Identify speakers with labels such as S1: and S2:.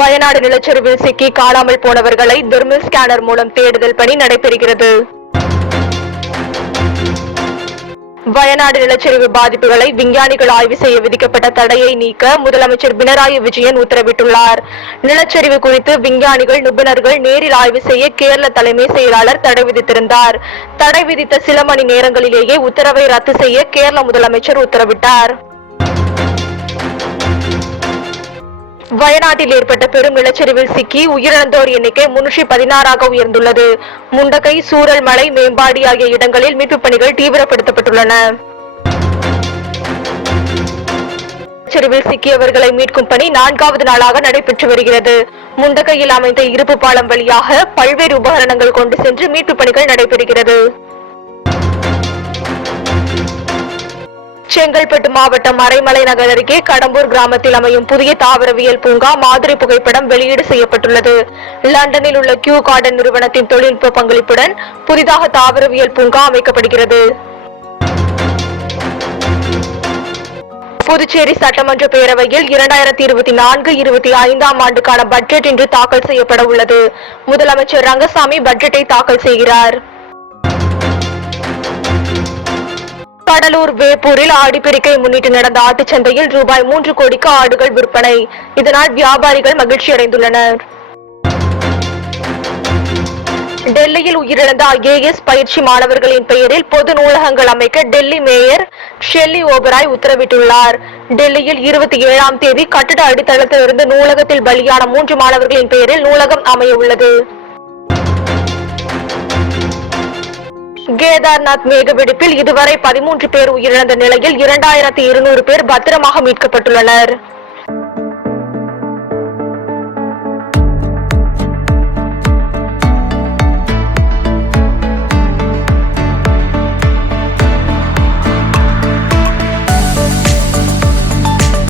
S1: வயநாடு நிலச்சரிவில் சிக்கி காணாமல் போனவர்களை thermal scanner மூலம் தேடுதல் பணி நடைபெறுகிறது. வயநாடு நிலச்சரிவு பாதிப்புகளை விஞ்ஞானிகள் ஆய்வு செய்ய விதிக்கப்பட்ட தடையை நீக்க முதலமைச்சர் பினராயி விஜயன் உத்தரவிட்டுள்ளார். நிலச்சரிவு குறித்து விஞ்ஞானிகள் நிபுணர்கள் நேரில் ஆய்வு செய்ய கேரள தலைமை செயலாளர் தடை விதித்திருந்தார். தடை விதித்த சில மணி நேரங்களிலேயே உத்தரவை ரத்து செய்ய கேரள முதலமைச்சர் உத்தரவிட்டார். வயநாட்டில் ஏற்பட்ட பெரும் நிலச்சரிவில் சிக்கி உயிரிழந்தோர் எண்ணிக்கை முன்னூற்றி பதினாறாக உயர்ந்துள்ளது. முண்டகை சூரல் மலை மேம்பாடி ஆகிய இடங்களில் மீட்புப் பணிகள் தீவிரப்படுத்தப்பட்டுள்ளன. சரிவில் சிக்கியவர்களை மீட்கும் பணி நான்காவது நாளாக நடைபெற்று வருகிறது. முண்டகையில் அமைந்த இருப்பு பாலம் வழியாக பல்வேறு உபகரணங்கள் கொண்டு சென்று மீட்புப் பணிகள் நடைபெறுகிறது. செங்கல்பட்டு மாவட்டம் மறைமலை நகர் அருகே கடம்பூர் கிராமத்தில் அமையும் புதிய தாவரவியல் பூங்கா மாதிரி புகைப்படம் வெளியீடு செய்யப்பட்டுள்ளது. லண்டனில் உள்ள கியூ கார்டன் நிறுவனத்தின் தொழில்நுட்ப பங்களிப்புடன் புதிதாக தாவரவியல் பூங்கா அமைக்கப்படுகிறது. புதுச்சேரி சட்டமன்ற பேரவையில் இரண்டாயிரத்தி இருபத்தி நான்கு இருபத்தி ஐந்தாம் ஆண்டுக்கான பட்ஜெட் இன்று தாக்கல் செய்யப்பட உள்ளது. முதலமைச்சர் ரங்கசாமி பட்ஜெட்டை தாக்கல் செய்கிறார். கடலூர் வேப்பூரில் ஆடிப்பெருக்கை முன்னிட்டு நடந்த ஆட்டுச் சந்தையில் ரூபாய் மூன்று கோடிக்கு ஆடுகள் விற்பனை. இதனால் வியாபாரிகள் மகிழ்ச்சியடைந்துள்ளனர் டெல்லியில் உயிரிழந்த ஐஏஎஸ் பயிற்சி மாணவர்களின் பெயரில் பொது நூலகங்கள் அமைக்க டெல்லி மேயர் ஷெல்லி ஓபராய் உத்தரவிட்டுள்ளார். டெல்லியில் இருபத்தி ஏழாம் தேதி கட்டட அடித்தளத்திலிருந்து நூலகத்தில் பலியான மூன்று மாணவர்களின் பெயரில் நூலகம் அமைய உள்ளது. கேதார்நாத் மேகவெடிப்பில் இதுவரை பதிமூன்று பேர் உயிரிழந்த நிலையில் இரண்டாயிரத்தி இருநூறு பேர் பத்திரமாக மீட்கப்பட்டுள்ளனர்.